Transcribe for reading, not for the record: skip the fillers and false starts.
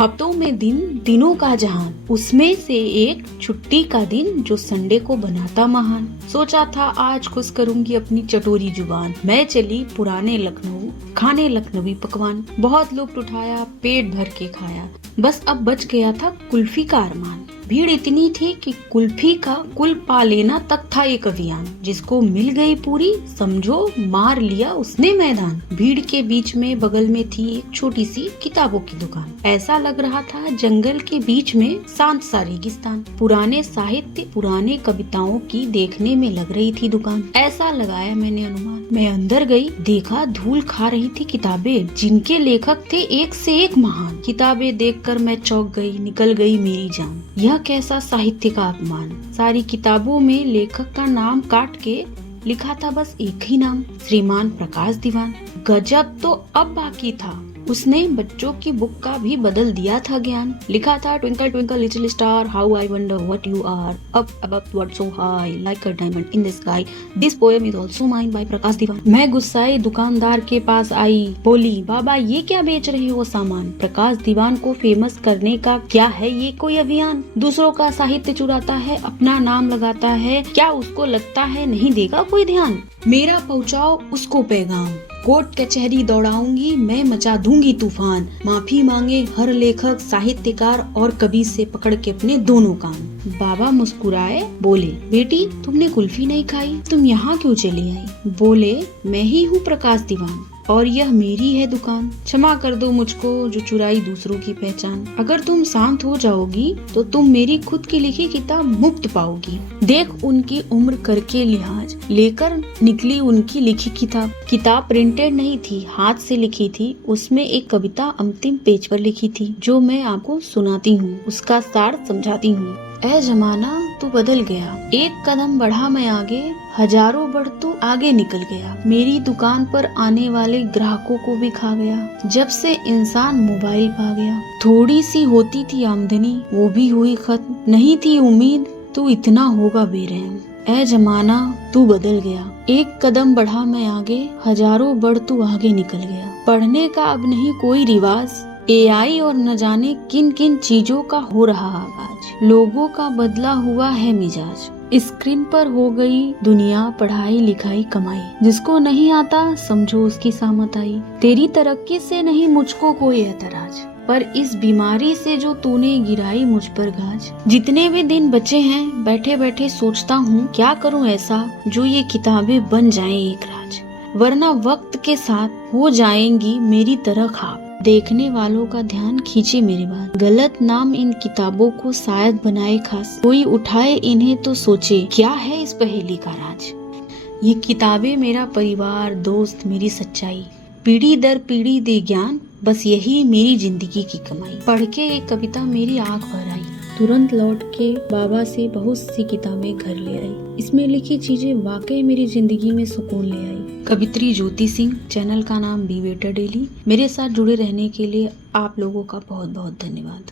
हफ्तों में दिन, दिनों का जहान, उसमें से एक छुट्टी का दिन जो संडे को बनाता महान। सोचा था आज खुश करूंगी अपनी चटोरी जुबान। मैं चली पुराने लखनऊ, खाने लखनवी पकवान। बहुत लुत्फ उठाया, पेट भर के खाया। बस अब बच गया था कुल्फी का अरमान। भीड़ इतनी थी कि कुल्फी का कुल पा लेना तक था एक अभियान। जिसको मिल गई पूरी, समझो मार लिया उसने मैदान। भीड़ के बीच में बगल में थी एक छोटी सी किताबों की दुकान। ऐसा लग रहा था जंगल के बीच में शांत सा रेगिस्तान। पुराने साहित्य, पुराने कविताओं की देखने में लग रही थी दुकान। ऐसा लगाया मैंने अनुमान। मैं अंदर गई, देखा धूल खा रही थी किताबें जिनके लेखक थे एक से एक महान। किताबें देखकर मैं चौंक गई, निकल गई मेरी जान। यह कैसा साहित्य का अपमान। सारी किताबों में लेखक का नाम काट के लिखा था बस एक ही नाम, श्रीमान प्रकाश दीवान। गजब तो अब बाकी था, उसने बच्चों की बुक का भी बदल दिया था ज्ञान। लिखा था twinkle twinkle little star, how I wonder what you are, up above what so high, like a diamond in the sky, this poem is also mine by Prakash Diwan. मैं गुस्साई दुकानदार के पास आई, बोली बाबा ये क्या बेच रहे हो सामान। प्रकाश दीवान को फेमस करने का क्या है ये कोई अभियान। दूसरों का साहित्य चुराता है, अपना नाम लगाता है, क्या उसको लगता है नहीं देगा कोई ध्यान। मेरा पहुँचाओ उसको पैगाम, कोर्ट कचहरी दौड़ाऊंगी मैं, मचा दूंगी तूफान। माफी मांगे हर लेखक, साहित्यकार और कवि से पकड़ के अपने दोनों कान। बाबा मुस्कुराए, बोले बेटी तुमने कुल्फी नहीं खाई, तुम यहाँ क्यों चली आई। बोले मैं ही हूँ प्रकाश दीवान और यह मेरी है दुकान। क्षमा कर दो मुझको जो चुराई दूसरों की पहचान। अगर तुम शांत हो जाओगी तो तुम मेरी खुद की लिखी किताब मुफ्त पाओगी। देख उनकी उम्र करके लिहाज, लेकर निकली उनकी लिखी किताब। किताब प्रिंटेड नहीं थी, हाथ से लिखी थी। उसमें एक कविता अंतिम पेज पर लिखी थी जो मैं आपको सुनाती हूँ, उसका सार समझाती हूँ। ऐ जमाना तू बदल गया, एक कदम बढ़ा मैं आगे, हजारों बढ़ तू आगे निकल गया। मेरी दुकान पर आने वाले ग्राहकों को भी खा गया। जब से इंसान मोबाइल पा गया, थोड़ी सी होती थी आमदनी वो भी हुई खत्म। नहीं थी उम्मीद तू इतना होगा बेरहम। ऐ जमाना तू बदल गया, एक कदम बढ़ा मैं आगे, हजारों बढ़ तू आगे निकल गया। पढ़ने का अब नहीं कोई रिवाज, AI और न जाने किन किन चीजों का हो रहा आगाज। लोगों का बदला हुआ है मिजाज, स्क्रीन पर हो गई दुनिया पढ़ाई लिखाई कमाई। जिसको नहीं आता समझो उसकी सामत आई। तेरी तरक्की से नहीं मुझको कोई एतराज, पर इस बीमारी से जो तूने गिराई मुझ पर गाज। जितने भी दिन बचे हैं बैठे बैठे सोचता हूँ क्या करूँ ऐसा जो ये किताबें बन जाएं एक राज, वरना वक्त के साथ हो जाएंगी मेरी तरह खाब। देखने वालों का ध्यान खींचे मेरे बात, गलत नाम इन किताबों को शायद बनाए खास। कोई उठाए इन्हें तो सोचे क्या है इस पहेली का राज। ये किताबें मेरा परिवार, दोस्त, मेरी सच्चाई, पीढ़ी दर पीढ़ी दे ज्ञान, बस यही मेरी जिंदगी की कमाई। पढ़ के एक कविता मेरी आंख भर आई, तुरंत लौट के बाबा से बहुत सी किताबें घर ले आई। इसमें लिखी चीजें वाकई मेरी जिंदगी में सुकून ले आई। कवित्री ज्योति सिंह, चैनल का नाम बी बेटर डेली। मेरे साथ जुड़े रहने के लिए आप लोगों का बहुत बहुत धन्यवाद।